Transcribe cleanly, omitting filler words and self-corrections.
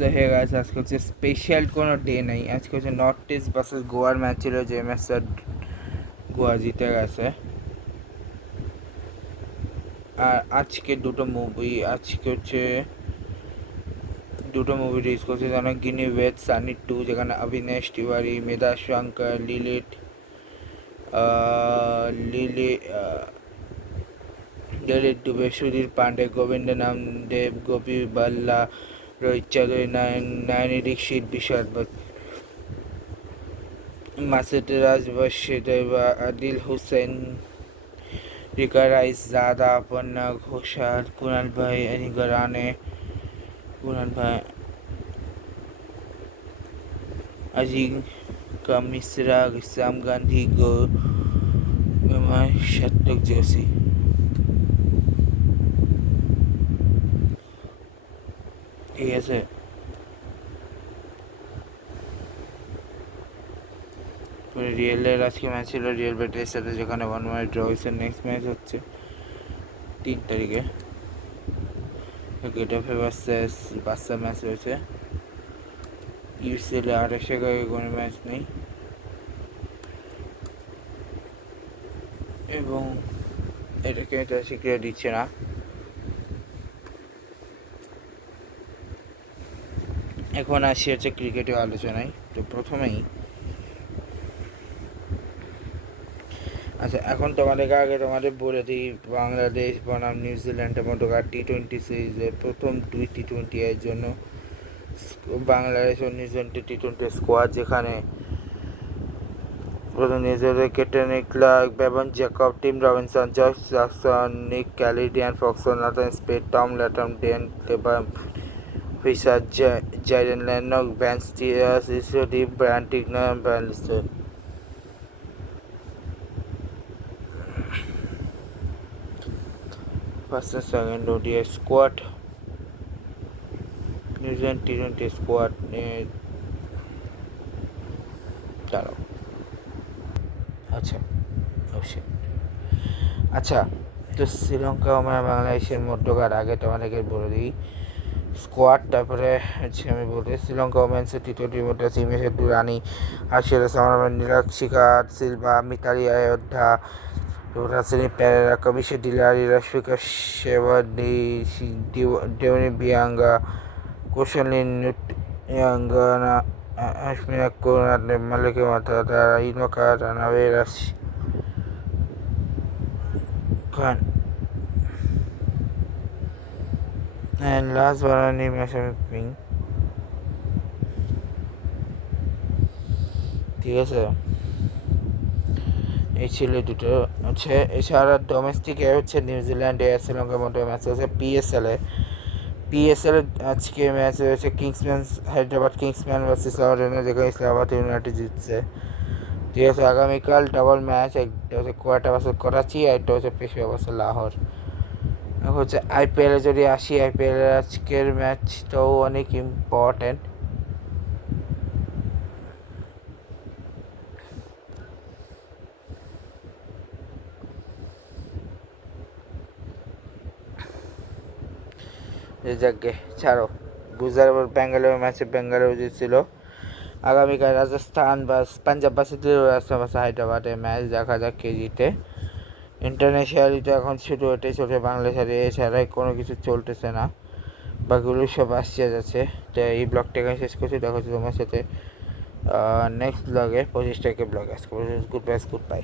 So hey guys, আজকে হচ্ছে special কোনো ডে নেই। আজকে হচ্ছে নর্থ ইস্ট ভার্সেস গোয়ার ম্যাচ ছিল, যে ম্যাচটা গোয়া জিতে গেছে। আর আজকে দুটো মুভি রিলিজ করছে, যেন গিনি ওয়েট সানি 2, যেখানে অভিনেশ তিওয়ারি, মেধা শঙ্কর, ললিত দুবে, সুধীর পান্ডে, গোবিন্দ নাম দেব, গোপী বাল্লা, রোহিত চৌধুরী, নয়নী দীক্ষিত, বিশাল মাসুদ রাজবংশী, আদিল হুসেন, রিকা রাইস, জাদা, অপর্ণা ঘোষাল, কুনাল ভাই, অনিকা রানে, কুনাল ভাই, আজিঙ্কা মিশ্রা, ইসলাম গান্ধী, সাত্তক जोशी। ঠিক আছে, রিয়েলের আজকে ম্যাচ ছিল রিয়েল বেটের সাথে, যেখানে 1-1 ড্র হয়েছে। নেক্সট ম্যাচ হচ্ছে 3 তারিখে গেটাফে ভার্সেস বার্সা ম্যাচ রয়েছে। ইউসিএলে 28 কোনো ম্যাচ নেই, এবং এটাকে এটা সিক্রেট দিচ্ছে না। এখন আসি হচ্ছে ক্রিকেটের আলোচনায়। তো প্রথমেই আচ্ছা, এখন তোমাদেরকে আগে বলে দিই, বাংলাদেশ বনাম নিউজিল্যান্ডের মধ্যকার T20 সিরিজের প্রথম 2 T20 এর জন্য বাংলাদেশ ও নিউজিল্যান্ডের T20 স্কোয়াড, যেখানে প্রথম নিউজিল্যান্ডের কেটেন Clarke, Bevon Jacob, Tim Robinson, Josh Jackson, Nick Kelly, Dean Foxon, Nathan স্পিথ, টম ল্যাথম, ডেন লেবার, ফিশার, জাইডেন লেনক, ভ্যান স্টিয়ার্স, ইসোডি, ব্রায়ান টিগনার, ব্যালিস্টার। First and second ODI squad, New Zealand T20 squad নিয়ে দাঁড়াও। আচ্ছা, অবশ্যই। আচ্ছা, তো শ্রীলঙ্কা আমার বাংলাদেশের মধ্যকার আগে তোমাদেরকে বলে দিই স্কোয়াড, তারপরে হচ্ছে আমি বলি শ্রীলঙ্কা ওমেন্সের T20 মধ্যে সিমেশের Durani, Ashira Samar, Nilakshika Silva, Mithali Ayodhya, Rasini Perera, Kavishe Dilhari, Rashmika Shewani, Deoni Biyanga, Kaushali Nutyangana, Ashmina Konar, Malika Matada, Inoka Ranaweera, Khan, and last one animation পিং। ঠিক আছে, এই ছিল দুটো। হচ্ছে এছাড়া ডোমেস্টিকে হচ্ছে নিউজিল্যান্ড আর শ্রীলঙ্কার মধ্যে ম্যাচ আছে। পিএসএল আজকে ম্যাচ রয়েছে হায়দ্রাবাদ কিংসম্যান ভার্সেস ইসলামাবাদ, যেখানে ইসলামাবাদ ইউনাইটেড জিতছে। ঠিক আছে, আগামীকাল ডাবল ম্যাচ, একটা হচ্ছে কোয়াটা ভার্সেস করাচি, আর একটা হচ্ছে পেশোয়া ভার্সেস লাহোর। হচ্ছে আইপিএলে যদি আসি, আইপিএলের আজকের ম্যাচটাও অনেক ইম্পর্টেন্ট। যাকে ছাড়ো, গুজরাট ব্যাঙ্গালোর ম্যাচে বেঙ্গালুরু জিতছিল। আগামীকাল রাজস্থান বা পাঞ্জাব ভার্সেস হায়দ্রাবাদের ম্যাচ, দেখা যাক কে জিতে। ইন্টারন্যাশনালি তো এখন শুধু এটাই চলছে বাংলাদেশের, এছাড়াই কোনো কিছু চলতেছে না, বাকিগুলো সব আসছে যাচ্ছে। তো এই ব্লগটা এখানে শেষ করছি, দেখা হচ্ছে তোমার সাথে নেক্সট ব্লগে 25 তারিখে ব্লগ আসছে। Good bye.